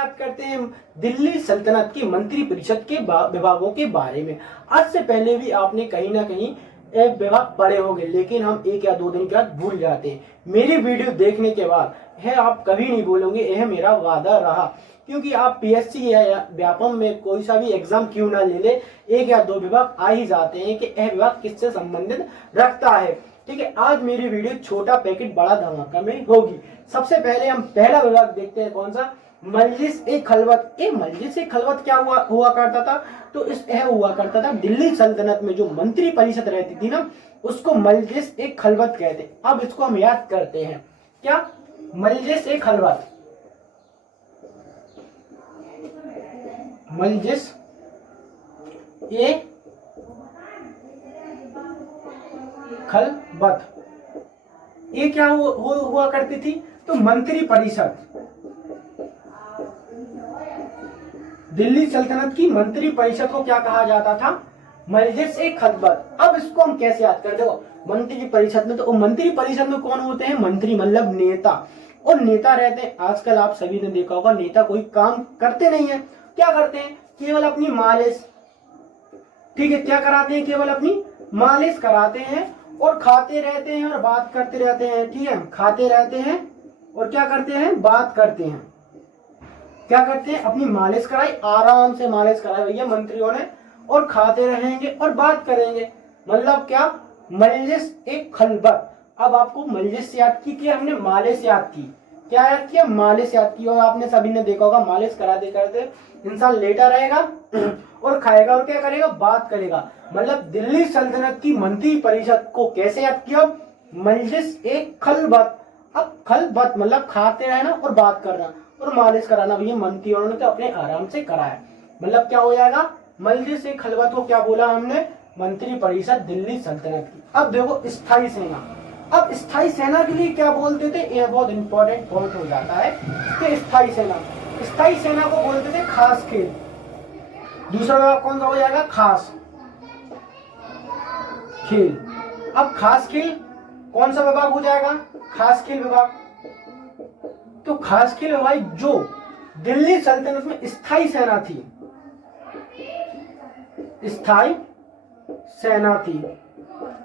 याद करते हैं दिल्ली सल्तनत की मंत्री परिषद के विभागों के बारे में। आज से पहले भी आपने कहीं ना कहीं विभाग पढ़े होंगे, लेकिन हम 1 या 2 दिन के बाद भूल जाते हैं। मेरी वीडियो देखने के बाद है आप कभी नहीं बोलोगे, यह मेरा वादा रहा, क्योंकि आप पीएससी या व्यापम में कोई सा भी एग्जाम क्यों ना ले ले, 1 या 2 विभाग आ ही जाते हैं कि यह विभाग किससे संबंधित रखता है। ठीक है, आज मेरी वीडियो छोटा पैकेट बड़ा धमाका में होगी। सबसे पहले हम पहला विभाग देखते हैं, कौन सा? मजलिस ए खलवत। मजलिस ए खलवत क्या हुआ करता था? तो यह हुआ करता था दिल्ली सल्तनत में जो मंत्री परिषद रहती थी ना, उसको मजलिस ए खलवत कहते। अब इसको हम याद करते हैं, क्या? मजलिस ए खलवत, मजलिस ए खलवत, ये क्या हुआ करती थी? तो मंत्री परिषद, दिल्ली सल्तनत की मंत्री परिषद को क्या कहा जाता था? मजलिस ए खलवत। अब इसको हम कैसे याद कर? देखो, मंत्री परिषद में, तो मंत्री परिषद में कौन होते हैं? मंत्री मतलब नेता, और नेता रहते हैं। आजकल आप सभी ने देखा होगा, नेता कोई काम करते नहीं है, क्या करते हैं? केवल अपनी मालिश, ठीक है, क्या कराते हैं? केवल अपनी मालिश कराते हैं और खाते रहते हैं और बात करते रहते हैं। ठीक है, खाते रहते हैं और क्या करते हैं? बात करते हैं। क्या करते हैं? अपनी मालिश कराई, आराम से मालिश कराई भैया मंत्रियों ने, और खाते रहेंगे और बात करेंगे। मतलब क्या? मजलिस ए खलवत। अब आपको मजलिस याद की कि हमने मालिश याद की? क्या याद किया? मालिश याद की। और आपने सभी ने देखा होगा, मालिश कराते करते इंसान लेटा रहेगा और खाएगा और क्या करेगा? बात करेगा। मतलब दिल्ली सल्तनत की मंत्री परिषद को कैसे याद किया? मजलिस ए खलवत। अब खलवत मतलब खाते रहना और बात करना और मालिश कराना। भैया मंत्रियों ने तो अपने आराम से कराया, मतलब क्या हो जाएगा? मजलिस ए खलवत को क्या बोला हमने? मंत्री परिषद दिल्ली सल्तनत की। अब देखो, स्थायी सेना। अब स्थायी सेना के लिए क्या बोलते थे? यह बहुत इंपॉर्टेंट पॉइंट हो जाता है कि स्थायी सेना को बोलते थे खास खेल। दूसरा विभाग कौन सा हो जाएगा? खास खेल। अब खास खेल कौन सा विभाग हो जाएगा? खास खेल विभाग। तो खास खेल विभाग जो दिल्ली सल्तनत में स्थायी सेना थी, स्थायी सेना थी,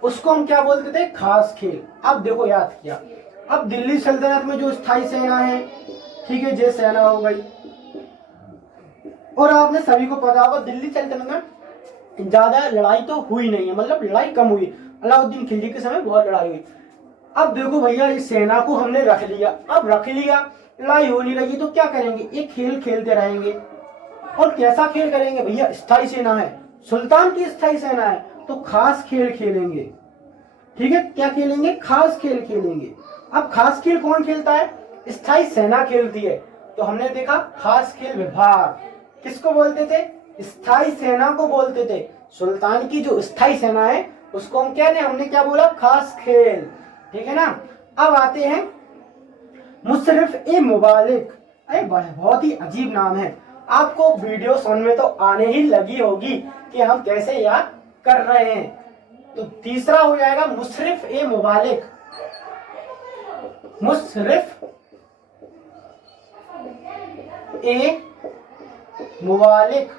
उसको हम क्या बोलते थे? खास खेल। अब देखो, याद किया। अब दिल्ली सल्तनत में जो स्थायी सेना है, ठीक है, जय सेना हो गई। और आपने सभी को पता होगा, दिल्ली सल्तनत में ज्यादा लड़ाई तो हुई नहीं है, मतलब लड़ाई कम हुई। अलाउद्दीन खिलजी के समय बहुत लड़ाई हुई। अब देखो भैया, इस सेना को हमने रख लिया। अब रख लिया, लड़ाई हो नहीं लगी, तो क्या करेंगे? एक खेल खेलते रहेंगे। और कैसा खेल करेंगे भैया? स्थायी सेना है, सुल्तान की स्थायी सेना है, तो खास खेल खेलेंगे। ठीक है, क्या खेलेंगे? खास खेल खेलेंगे। अब खास खेल कौन खेलता है? स्थायी सेना खेलती है। तो हमने देखा खास खेल विभाग किसको बोलते थे? स्थायी सेना को बोलते थे। सुल्तान की जो स्थायी सेना है उसको हम क्या ने हमने क्या बोला? खास खेल। ठीक है ना। अब आते हैं मुशर्रफ ए मुबालिक। अरे बहुत ही अजीब नाम है। आपको वीडियो समझ में तो आने ही लगी होगी कि हम कैसे याद कर रहे हैं। तो तीसरा हो जाएगा मुशर्रफ ए मुबालिक। मुशर्रफ ए मुबालिक।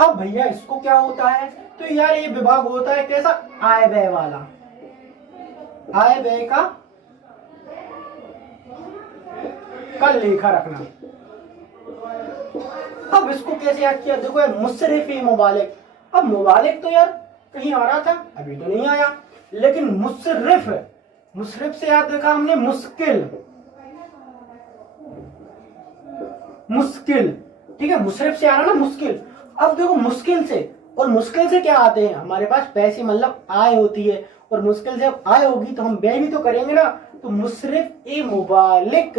अब भैया इसको क्या होता है? तो यार ये विभाग होता है कैसा? आय व्यय वाला, आय व्यय का लेखा रखना। अब इसको कैसे याद किया? देखो यार, मुशर्रफ ए मुबालिक। अब मुबालिक तो यार कहीं आ रहा था, अभी तो नहीं आया, लेकिन मुशर्रफ, मुशर्रफ से याद रखा हमने मुश्किल, मुश्किल। ठीक है, मुशर्रफ से आ रहा ना मुश्किल। अब देखो मुश्किल से, और मुश्किल से क्या आते हैं? हमारे पास पैसे, मतलब आय होती है, और मुश्किल से अब आय होगी तो हम व्यय भी तो करेंगे ना। तो मुशर्रफ ए मुबालिक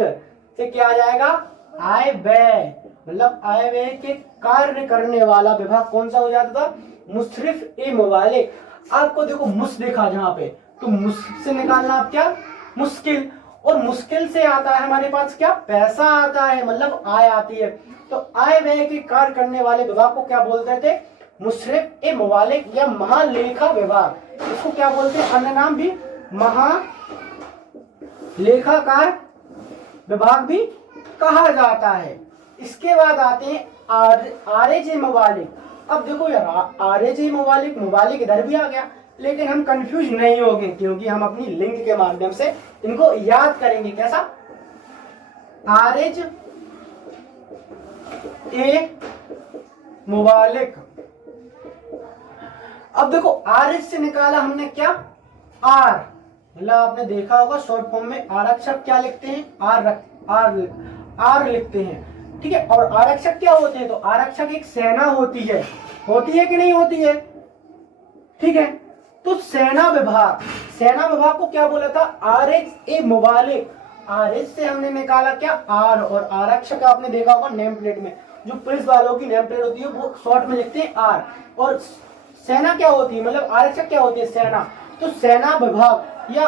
से क्या आ जाएगा? आय व्यय, मतलब आय व्यय के कार्य करने वाला विभाग कौन सा हो जाता था? मुशर्रफ ए मुबालिक। आपको देखो मुस देखा जहां पे, तो मुस से निकालना आप क्या? मुश्किल। और मुश्किल से आता है हमारे पास क्या? पैसा आता है, मतलब आय आती है। तो आय व्यय के कार्य करने वाले विभाग को क्या बोलते थे? मुशर्रफ ए मुबालिक या महालेखा विभाग। इसको क्या बोलते हैं? अन्य नाम भी महालेखाकार विभाग भी कहा जाता है। इसके बाद आते हैं आरेज मवालिक। अब देखो यार, आरेज मवालिक, मवालिक इधर भी आ गया, लेकिन हम कंफ्यूज नहीं होंगे क्योंकि हम अपनी लिंक के माध्यम से इनको याद करेंगे। कैसा? आरेज ए मुबालिक। अब देखो आरेज से निकाला हमने क्या? आर, मतलब आपने देखा होगा शॉर्ट फॉर्म में आरक्षक क्या लिखते हैं? आर लिखते हैं, ठीक है। और आरक्षक क्या होते हैं? तो आरक्षक एक सेना होती है कि नहीं होती है? ठीक है। तो सेना विभाग को क्या बोला था? आरेज ए मुबालिक। आरेज से हमने निकाला क्या? आर। और आरक्षक आपने देखा होगा नेम प्लेट में, जो पुलिस वालों की नेम प्लेट होती है वो शॉर्ट में लिखते हैं आर। और सेना क्या होती है, मतलब आरक्षक क्या होती है? सेना। तो सेना विभाग या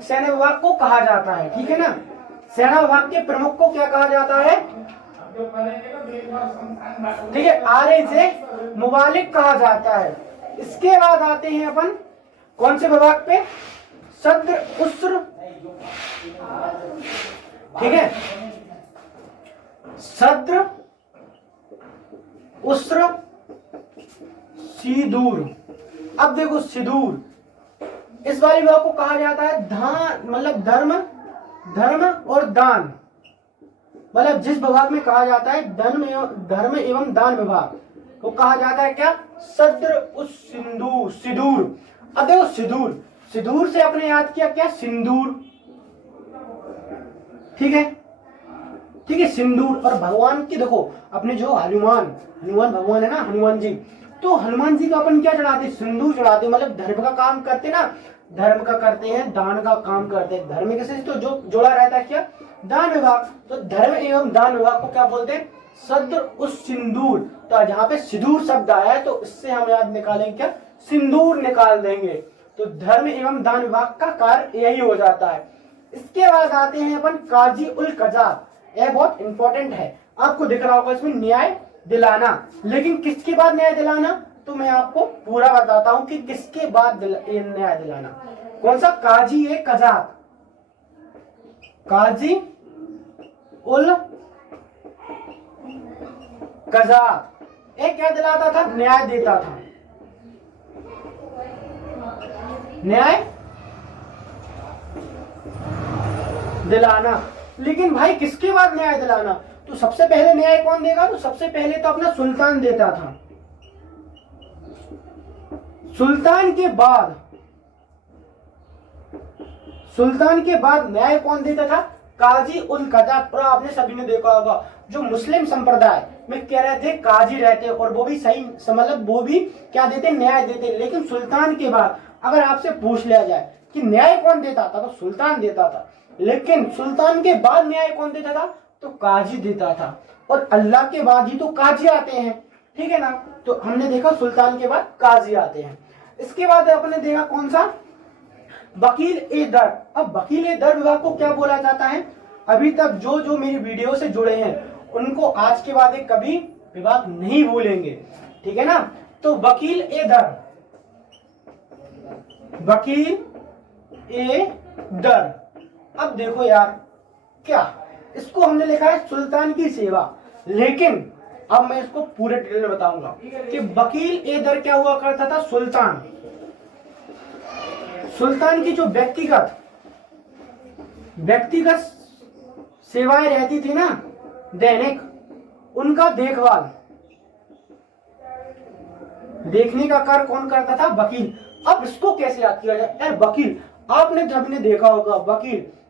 सेना विभाग को कहा जाता है, ठीक है ना। सेना विभाग के प्रमुख को क्या कहा जाता है? ठीक है, आरेज ए मुबालिक कहा जाता है। इसके बाद आते हैं अपन कौन से विभाग पे? सद्र उस्र, ठीक है। सद्र उस्र सिदूर। अब देखो सिदूर, इस वाले विभाग को कहा जाता है मतलब धर्म और दान। मतलब जिस विभाग में कहा जाता है धर्म एवं दान विभाग को कहा जाता है क्या? सद्र उस सिदूर। अब देखो सिदूर से अपने याद किया क्या? सिंदूर, ठीक है सिंदूर। और भगवान की देखो, अपने जो हनुमान भगवान है ना, हनुमान जी, तो हनुमान जी का अपन क्या चढ़ाते? सिंदूर चढ़ाते। मतलब धर्म का काम करते ना, धर्म का करते हैं, दान का काम करते हैं। धर्म के से तो जो जुड़ा रहता है क्या? दान विभाग। तो धर्म एवं दान विभाग को क्या बोलते हैं? सद्र उस सिंदूर। तो जहाँ पे सिंदूर शब्द आया है तो इससे हम याद निकालेंगे क्या? सिंदूर निकाल देंगे। तो धर्म एवं दान विभाग का कार्य यही हो जाता है। इसके बाद आते हैं अपन काजी उल कजात। यह बहुत इंपॉर्टेंट है, आपको दिख रहा होगा इसमें न्याय दिलाना। लेकिन किसके बाद न्याय दिलाना? तो मैं आपको पूरा बताता हूं कि किसके बाद न्याय दिलाना। कौन सा? काजी ए कजात, काजी उल कजात। एक क्या दिलाता था? न्याय देता था, न्याय दिलाना। लेकिन भाई किसके बाद न्याय दिलाना? तो सबसे पहले न्याय कौन देगा? तो सबसे पहले तो अपना सुल्तान देता था। सुल्तान के बाद न्याय कौन देता था? काजी उल कजात। और आपने सभी ने देखा होगा जो मुस्लिम संप्रदाय में कह रहे थे काजी रहते, और वो भी सही, मतलब वो भी क्या देते? न्याय देते। लेकिन सुल्तान के बाद अगर आपसे पूछ लिया जाए कि न्याय कौन देता था, तो सुल्तान देता था। लेकिन सुल्तान के बाद न्याय कौन देता था? तो काजी देता था। और अल्लाह के बाद ही तो काजी आते हैं, ठीक है ना। तो हमने देखा सुल्तान के बाद काजी आते हैं। इसके बाद अपने देखा कौन सा? वकील ए दर। अब वकील ए दर विभाग को क्या बोला जाता है? अभी तक जो मेरी वीडियो से जुड़े हैं उनको आज के बाद एक कभी विभाग नहीं भूलेंगे, ठीक है ना। तो वकील ए दर, वकील ए दर। अब देखो यार, क्या इसको हमने लिखा है सुल्तान की सेवा, लेकिन अब मैं इसको पूरे डिटेल में बताऊंगा कि वकील ए दर क्या हुआ करता था? सुल्तान की जो व्यक्तिगत सेवाएं रहती थी ना दैनिक, उनका देखने का कार्य कौन करता था? वकील। अब इसको कैसे याद किया जाए? यार वकील, आपने सबने देखा होगा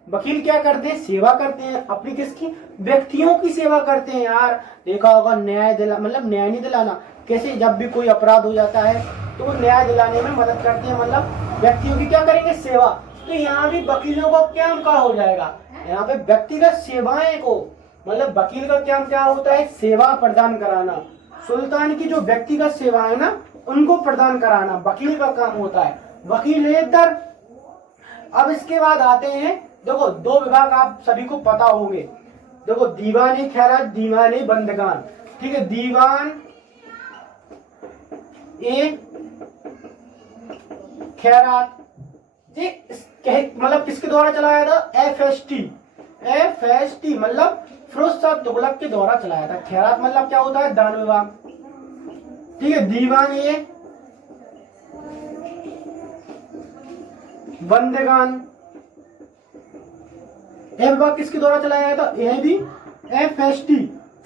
वकील क्या करते हैं? सेवा करते हैं अपनी, किसकी? व्यक्तियों की सेवा करते हैं। यार देखा होगा न्याय नहीं दिलाना। कैसे? जब भी कोई अपराध हो जाता है तो वो न्याय दिलाने में मदद करते हैं, मतलब व्यक्तियों की क्या करेंगे? सेवा। तो यहाँ भी वकीलों का क्या काम हो जाएगा? यहाँ पे व्यक्तिगत सेवाएं को, मतलब वकील का क्या होता है? सेवा प्रदान कराना। सुल्तान की जो व्यक्तिगत सेवाएं ना उनको प्रदान कराना वकील का काम होता है, वकील ए दर। अब इसके बाद आते हैं, देखो दो विभाग आप सभी को पता होंगे। देखो दीवानी खैरात, दीवानी बंदगान, ठीक है। दीवान ए खैरात, ठीक, मतलब किसके द्वारा चलाया था? FST, मतलब फिरोज शाह तुगलक के द्वारा चलाया था। खैरात मतलब क्या होता है, दान विभाग, ठीक है। दीवाने बंदगान, यह विभाग किसके द्वारा चलाया गया था, यह भी FST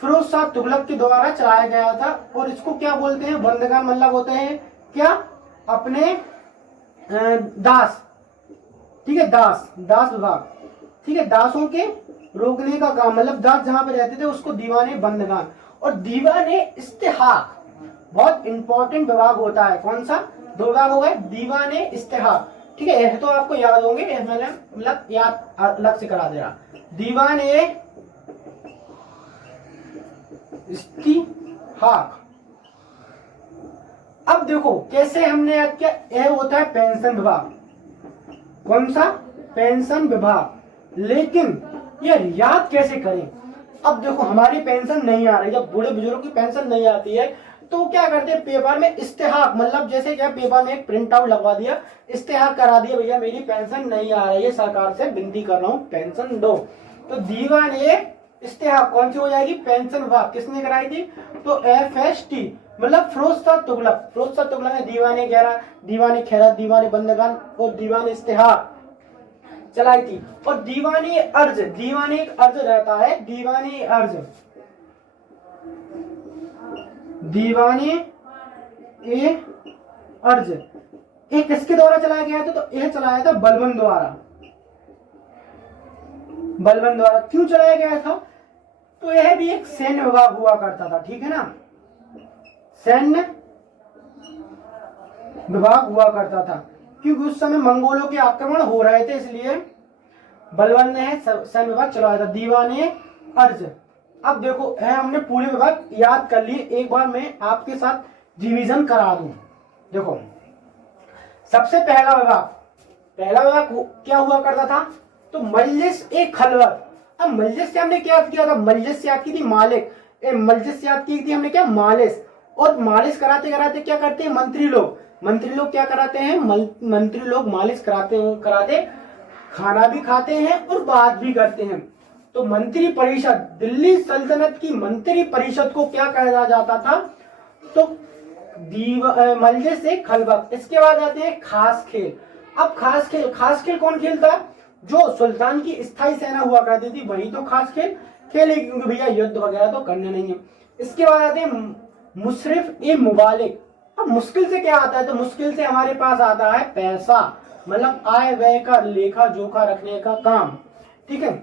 फिरोज शाह तुगलक के द्वारा चलाया गया था। और इसको क्या बोलते हैं, बंदगान मतलब होते हैं क्या, अपने दास, ठीक है, दास विभाग, ठीक है। दासों के रोकने का काम, मतलब दास जहां पे रहते थे उसको दीवाने बंदगान। और दीवाने इस्तेहाक बहुत इंपॉर्टेंट विभाग होता है। कौन सा, 2 विभाग हो गए, दीवाने इस्तेहाक, ठीक है। यह तो आपको याद होंगे, मैंने मतलब याद अलग से करा दे रहा। दीवाने इस्तेहाक, अब देखो कैसे हमने याद किया, यह होता है पेंशन विभाग। कौन सा, पेंशन विभाग। लेकिन ये याद कैसे करें, अब देखो हमारी पेंशन नहीं आ रही, जब बूढ़े बुजुर्गों की पेंशन नहीं आती है तो क्या करते हैं, पेपर में इस्तेहाक, मतलब जैसे क्या पेपर में एक प्रिंट आउट लगवा दिया, इस्तेहाक करा दिया, भैया मेरी पेंशन नहीं आ रही है, सरकार से विनती कर रहा हूँ पेंशन दो। तो दीवाने इस्तेहाक कौन सी हो जाएगी, पेंशन विभाग। किसने कराई थी, तो FST मतलब फिरोज शाह तुगलक ने दीवाने खैरात, दीवाने बंदगान और दीवाने इस्तेहाक चलाई थी। और दीवाने अर्ज, दीवाने एक अर्ज रहता है, दीवाने अर्ज, दीवाने ए अर्ज, ये किसके द्वारा चलाया गया था, तो यह चलाया था बलबन द्वारा। क्यों चलाया गया था, तो यह भी एक सैन्य विभाग हुआ करता था, ठीक है ना, सैन्य विभाग हुआ करता था। क्योंकि उस समय मंगोलों के आक्रमण हो रहे थे, इसलिए बलबन ने सैन्य विभाग चलाया था, दीवाने अर्ज। अब देखो है हमने पूरे विभाग याद कर लिए, एक बार मैं आपके साथ रिवीजन करा दूं। देखो सबसे पहला विभाग क्या हुआ करता था, तो मजलिस ए खलवत। अब मजलिस से हमने क्या किया था, मजलिस याद की थी मालिक, मजलिस याद की थी हमने क्या, मालिश। और मालिश कराते कराते क्या करते हैं, मंत्री लोग क्या कराते हैं, मंत्री लोग मालिश कराते खाना भी खाते हैं और बात भी करते हैं। तो मंत्री परिषद, दिल्ली सल्तनत की मंत्री परिषद को क्या कहा जाता था, तो मजलिस ए खलवत। इसके बाद आते हैं खास खेल। अब खास खेल कौन खेलता, जो सुल्तान की स्थायी सेना हुआ करती थी वही तो खास खेल खेलेगी, क्योंकि भैया युद्ध वगैरह तो करने नहीं है। इसके बाद आते हैं मुशरिफ ए मुबालिक। अब मुश्किल से क्या आता है, तो मुश्किल से हमारे पास आता है पैसा, मतलब आय व्यय का लेखा जोखा रखने का काम, ठीक है।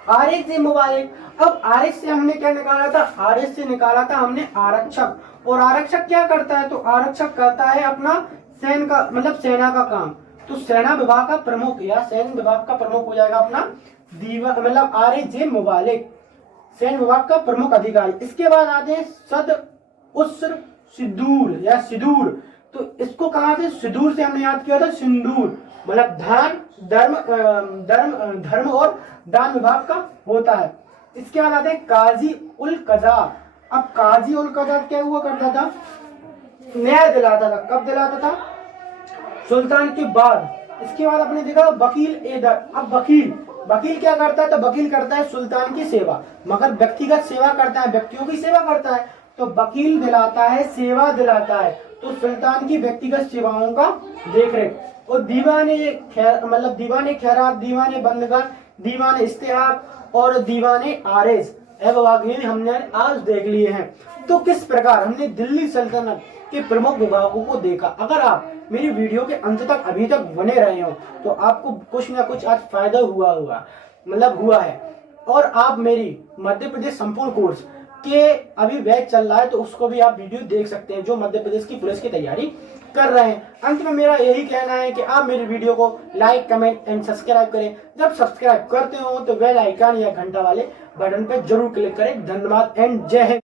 आरिस ए मुबालिक। अब आरिस से हमने क्या निकाला था, आरिस से निकाला था हमने आरक्षक। और आरक्षक क्या करता है, तो आरक्षक करता है अपना सेना का काम। तो सेना विभाग का प्रमुख या सैन्य विभाग का प्रमुख हो जाएगा अपना मतलब आरिस ए मुबालिक, सैन्य विभाग का प्रमुख अधिकारी। इसके बाद आते हैं सद उस्र सिदूर या सिदूर। तो इसको कहा थे, सिदूर से हमने याद किया था सिंदूर, मतलब धर्म और दान विभाग का होता है। इसके बाद आते हैं काजी उल कजा। अब काजी उल कजा क्या हुआ करता था, न्याय दिलाता था। कब दिलाता था, सुल्तान के बाद। इसके बाद आपने देखा वकील ए दर। अब वकील क्या करता है, तो वकील करता है सुल्तान की सेवा, मगर व्यक्तिगत सेवा करता है, व्यक्तियों की सेवा करता है। तो वकील दिलाता है, सेवा दिलाता है, तो सुल्तान की व्यक्तिगत सेवाओं का देखरेख। और दीवाने खैरात, दीवाने बंदगान, दीवाने इस्तेहाक और दीवाने आरेज विभाग हमने आज देख लिए हैं। तो किस प्रकार हमने दिल्ली सल्तनत के प्रमुख विभागों को देखा। अगर आप मेरी वीडियो के अंत तक अभी तक बने रहे हो तो आपको कुछ ना कुछ आज फायदा हुआ है। और आप मेरी मध्य प्रदेश संपूर्ण कोर्स के अभी बैच चल रहा है, तो उसको भी आप वीडियो देख सकते हैं, जो मध्य प्रदेश की पुलिस की तैयारी कर रहे हैं। अंत में मेरा यही कहना है कि आप मेरी वीडियो को लाइक, कमेंट एंड सब्सक्राइब करें। जब सब्सक्राइब करते हो तो बेल आइकन या घंटा वाले बटन पर जरूर क्लिक करें। धन्यवाद एंड जय हिंद।